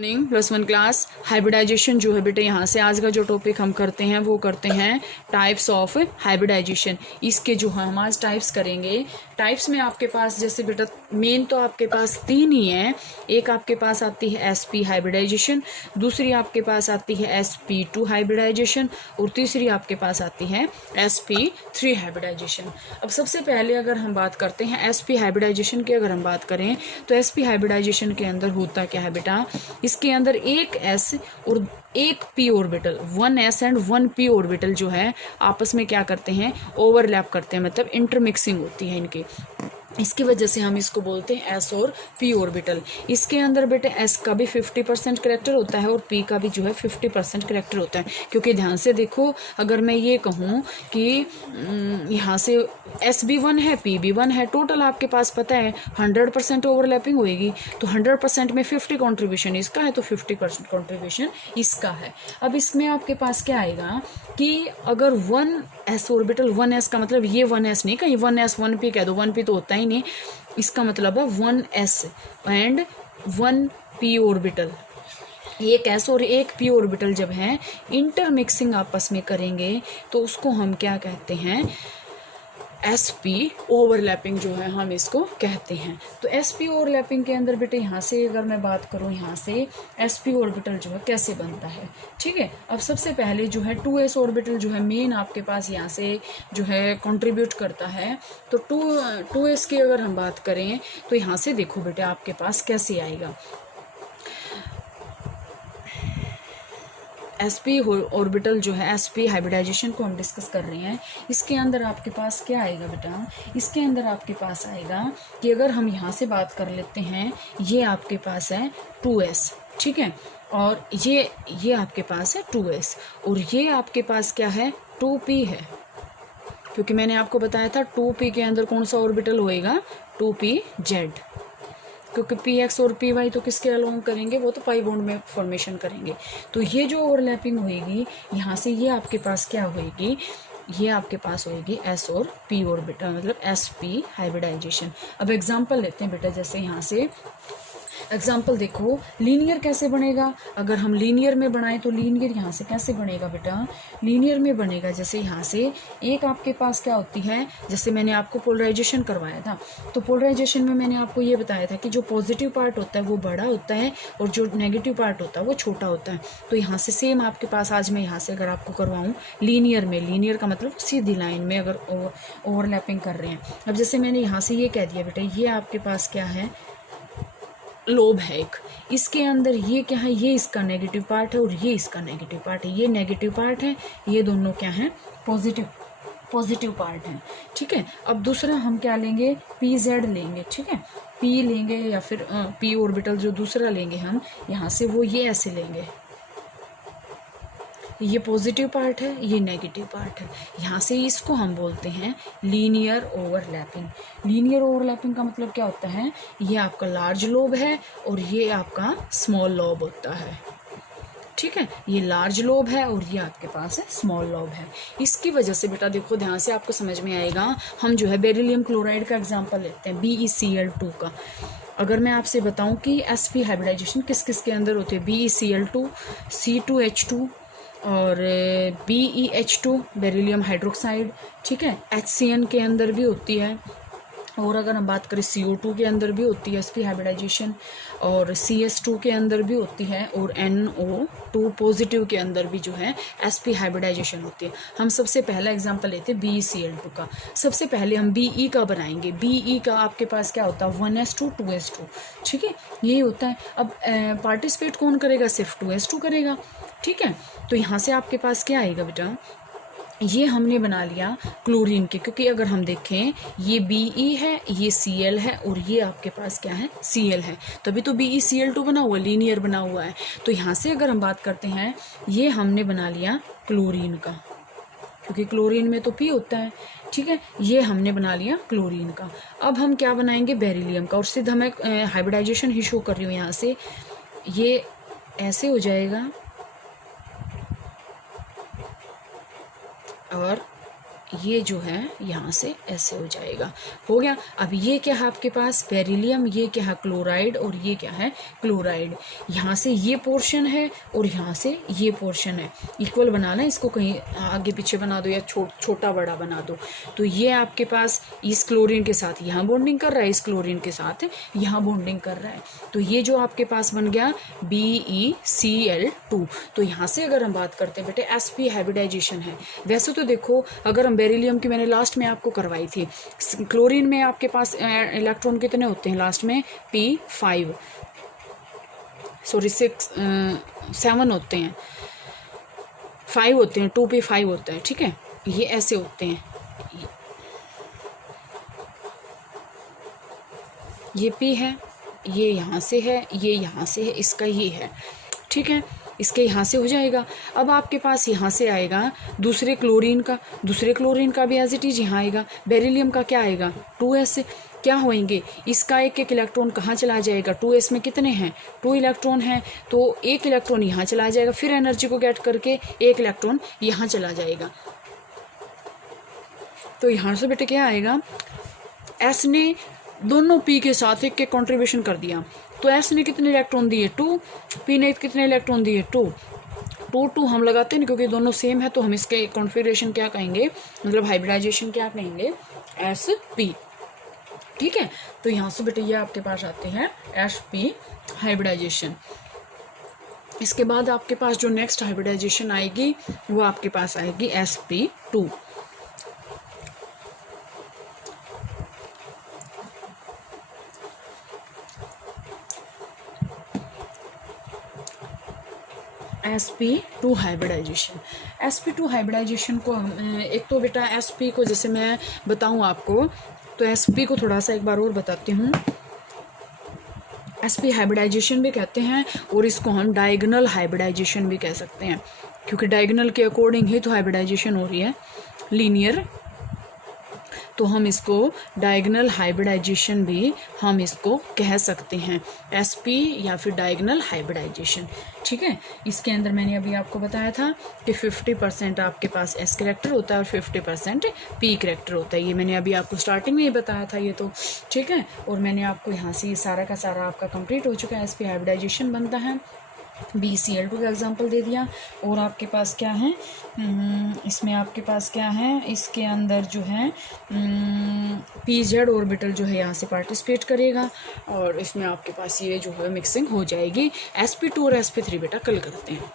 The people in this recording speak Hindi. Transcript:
मॉर्निंग +1 क्लास हाइब्रिडाइजेशन जो है बेटे, यहाँ से आज का जो टॉपिक हम करते हैं वो करते हैं टाइप्स ऑफ हाइब्रिडाइजेशन। इसके जो है हम आज टाइप्स करेंगे। टाइप्स में आपके पास जैसे बेटा मेन तो आपके पास 3 ही हैं। एक आपके पास आती है SP हाइब्रिडाइजेशन, दूसरी आपके पास आती है SP2 हाइब्रिडाइजेशन और तीसरी आपके पास आती है SP3 हाइब्रिडाइजेशन। अब सबसे पहले अगर हम बात करते हैं SP हाइब्रिडाइजेशन की, अगर हम बात करें तो SP हाइब्रिडाइजेशन के अंदर होता क्या है बेटा, इसके अंदर एक S और एक P orbital, 1s and 1p orbital जो है आपस में क्या करते हैं, ओवरलैप करते हैं, मतलब इंटरमिक्सिंग होती है इनकी। इसकी वजह से हम इसको बोलते हैं S और P ऑर्बिटल। इसके अंदर बेटे S का भी 50% करेक्टर होता है और P का भी जो है 50% करेक्टर होता है। क्योंकि ध्यान से देखो, अगर मैं ये कहूँ कि यहाँ से S भी 1 है, P भी 1 है, टोटल आपके पास पता है 100% ओवरलैपिंग होएगी, तो 100% में 50 कॉन्ट्रीब्यूशन इसका है तो 50% कॉन्ट्रीब्यूशन इसका है। अब इसमें आपके पास क्या आएगा कि अगर 1s ऑर्बिटल, 1s का मतलब ये 1s नहीं, कहीं 1s 1p कह दो, 1p तो होता ही नहीं, इसका मतलब है 1s एंड 1p ऑर्बिटल, एक s और एक p ऑर्बिटल जब है इंटरमिक्सिंग आपस में करेंगे तो उसको हम क्या कहते हैं, SP ओवरलैपिंग जो है हम इसको कहते हैं। तो SP ओवरलैपिंग के अंदर बेटे यहाँ से अगर मैं बात करूँ, यहाँ से SP ऑर्बिटल जो है कैसे बनता है, ठीक है। अब सबसे पहले जो है 2s ऑर्बिटल जो है मेन आपके पास यहाँ से जो है कंट्रीब्यूट करता है। तो 2s की अगर हम बात करें तो यहाँ से देखो बेटे आपके पास कैसे आएगा। SP ऑर्बिटल जो है, SP हाइब्रिडाइजेशन को हम डिस्कस कर रहे हैं। इसके अंदर आपके पास क्या आएगा बेटा, इसके अंदर आपके पास आएगा कि अगर हम यहाँ से बात कर लेते हैं, ये आपके पास है 2s, ठीक है, और ये आपके पास है 2s और ये आपके पास क्या है 2p है। क्योंकि मैंने आपको बताया था 2p के अंदर कौन सा ऑर्बिटल होएगा, 2pz, क्योंकि px और py तो किसके अलोंग करेंगे, वो तो पाई बॉन्ड में फॉर्मेशन करेंगे। तो ये जो ओवरलैपिंग होएगी यहाँ से, ये आपके पास क्या होएगी, ये आपके पास होएगी S और P ऑर्बिटल, मतलब SP हाइब्रिडाइजेशन। अब एग्जांपल लेते हैं बेटा, जैसे यहाँ से एग्जाम्पल देखो, लीनियर कैसे बनेगा। अगर हम लीनियर में बनाएं तो लीनियर यहाँ से कैसे बनेगा बेटा, लीनियर में बनेगा जैसे यहाँ से एक आपके पास क्या होती है, जैसे मैंने आपको पोलराइजेशन करवाया था, तो पोलराइजेशन में मैंने आपको ये बताया था कि जो पॉजिटिव पार्ट होता है वो बड़ा होता है और जो नेगेटिव पार्ट होता है वो छोटा होता है। तो यहाँ से सेम आपके पास आज मैं यहाँ से अगर आपको करवाऊँ लीनियर में, लीनियर का मतलब सीधी लाइन में अगर ओवरलैपिंग कर रहे हैं। अब जैसे मैंने यहाँ से ये कह दिया बेटा, ये आपके पास क्या है, लोब है एक, इसके अंदर ये क्या है, ये इसका नेगेटिव पार्ट है और ये इसका नेगेटिव पार्ट है, ये नेगेटिव पार्ट है, ये दोनों क्या है, पॉजिटिव पार्ट है, ठीक है। अब दूसरा हम क्या लेंगे, PZ लेंगे, ठीक है, P लेंगे या फिर P ऑर्बिटल जो दूसरा लेंगे हम यहाँ से, वो ये ऐसे लेंगे, ये पॉजिटिव पार्ट है, ये नेगेटिव पार्ट है। यहाँ से इसको हम बोलते हैं लीनियर ओवरलैपिंग। लीनियर ओवरलैपिंग का मतलब क्या होता है, ये आपका लार्ज लोब है और ये आपका स्मॉल लोब होता है, ठीक है, ये लार्ज लोब है और ये आपके पास है स्मॉल लोब है। इसकी वजह से बेटा देखो ध्यान से आपको समझ में आएगा। हम जो है बेरिलियम क्लोराइड का एग्जांपल लेते हैं, BeCl2 का। अगर मैं आपसे बताऊं कि SP हाइब्रिडाइजेशन किस किस के अंदर होती है, BeCl2, C2H2 और BeH2 बेरिलियम हाइड्रोक्साइड, ठीक है, HCN के अंदर भी होती है, और अगर हम बात करें CO2 के अंदर भी होती है SP हाइब्रिडाइजेशन, और CS2 के अंदर भी होती है, और NO2 पॉजिटिव के अंदर भी जो है SP हाइब्रिडाइजेशन होती है। हम सबसे पहला एग्जांपल लेते हैं BeCl2 का। सबसे पहले हम BE का बनाएंगे। BE का आपके पास क्या होता है, 1s2 2s2, ठीक है, यही होता है। अब पार्टिसिपेट कौन करेगा, सिर्फ 2s2 करेगा, ठीक है। तो यहाँ से आपके पास क्या आएगा बेटा, ये हमने बना लिया क्लोरीन के, क्योंकि अगर हम देखें ये BE है, ये Cl है और ये आपके पास क्या है, Cl है, तभी तो BeCl2 बना हुआ, लीनियर बना हुआ है। तो यहाँ से अगर हम बात करते हैं, ये हमने बना लिया क्लोरीन का, क्योंकि क्लोरीन में तो P होता है, ठीक है, ये हमने बना लिया क्लोरीन का। अब हम क्या बनाएंगे, बेरिलियम का, और सीधा मैं हाइब्रिडाइजेशन ही शो कर रही हूँ यहाँ से, ये ऐसे हो जाएगा और ये जो है यहाँ से ऐसे हो जाएगा, हो गया। अब ये क्या है आपके पास बेरिलियम, ये क्या है क्लोराइड, और ये क्या है क्लोराइड। यहाँ से ये पोर्शन है और यहाँ से ये पोर्शन है, इक्वल बनाना, इसको कहीं आगे पीछे बना दो या छोटा बड़ा बना दो। तो ये आपके पास इस क्लोरीन के साथ यहाँ बॉन्डिंग कर रहा है, इस क्लोरीन के साथ यहाँ बॉन्डिंग कर रहा है। तो ये जो आपके पास बन गया BeCl2। तो यहाँ से अगर हम बात करते हैं बेटे sp हाइब्रिडाइजेशन है। वैसे तो देखो अगर हम बेरिलियम की मैंने लास्ट में आपको करवाई थी, क्लोरीन में आपके पास इलेक्ट्रॉन कितने होते हैं लास्ट में P5, सॉरी 7 होते हैं, 5 होते हैं, 2p5 होता है, ठीक है। ये ऐसे होते हैं, ये P है, ये यहाँ से है, ये यहाँ से है, इसका ये है, ठीक है। इसके यहाँ से हो जाएगा। अब आपके पास यहाँ से आएगा दूसरे क्लोरीन का भी एज इट इज यहाँ आएगा। बेरिलियम का क्या आएगा 2s, क्या होएंगे इसका एक इलेक्ट्रॉन कहाँ चला जाएगा, 2s में कितने हैं 2 इलेक्ट्रॉन हैं, तो एक इलेक्ट्रॉन यहाँ चला जाएगा, फिर एनर्जी को गेट करके एक इलेक्ट्रॉन यहाँ चला जाएगा। तो यहाँ से बेटे क्या आएगा, s ने दोनों P के साथ एक कंट्रीब्यूशन कर दिया, तो S ने कितने इलेक्ट्रॉन दिए 2, P ने कितने इलेक्ट्रॉन दिए 2 हम लगाते हैं क्योंकि दोनों सेम है, तो हम इसके कॉन्फ़िगरेशन क्या कहेंगे, मतलब हाइब्रिडाइजेशन क्या कहेंगे sp, ठीक है। तो यहाँ से बेटे ये आपके पास आते हैं sp हाइब्रिडाइजेशन। इसके बाद आपके पास जो नेक्स्ट हाइब्रिडाइजेशन आएगी वो आपके पास आएगी sp2। sp2 hybridisation. sp2 hybridisation को एक तो बेटा sp को जैसे मैं बताऊं आपको, तो sp को थोड़ा सा एक बार और बताती हूँ। sp हाइब्रिडाइजेशन भी कहते हैं और इसको हम डायगोनल हाइब्रिडाइजेशन भी कह सकते हैं, क्योंकि डायगोनल के अकॉर्डिंग ही तो हाइब्रिडाइजेशन हो रही है, लीनियर, तो हम इसको डायगोनल हाइब्रिडाइजेशन भी हम इसको कह सकते हैं, sp या फिर डायगोनल हाइब्रिडाइजेशन, ठीक है। इसके अंदर मैंने अभी आपको बताया था कि 50% आपके पास s कैरेक्टर होता है और 50% p कैरेक्टर होता है, ये मैंने अभी आपको स्टार्टिंग में ही बताया था ये तो, ठीक है। और मैंने आपको यहाँ से ये सारा का सारा आपका कंप्लीट हो चुका है, sp हाइब्रिडाइजेशन बनता है, BeCl2 का एग्जांपल दे दिया। और आपके पास क्या है, इसमें आपके पास क्या है, इसके अंदर जो है pz ऑर्बिटल जो है यहाँ से पार्टिसिपेट करेगा, और इसमें आपके पास ये जो है मिक्सिंग हो जाएगी। sp2 और sp3 बेटा कल करते हैं।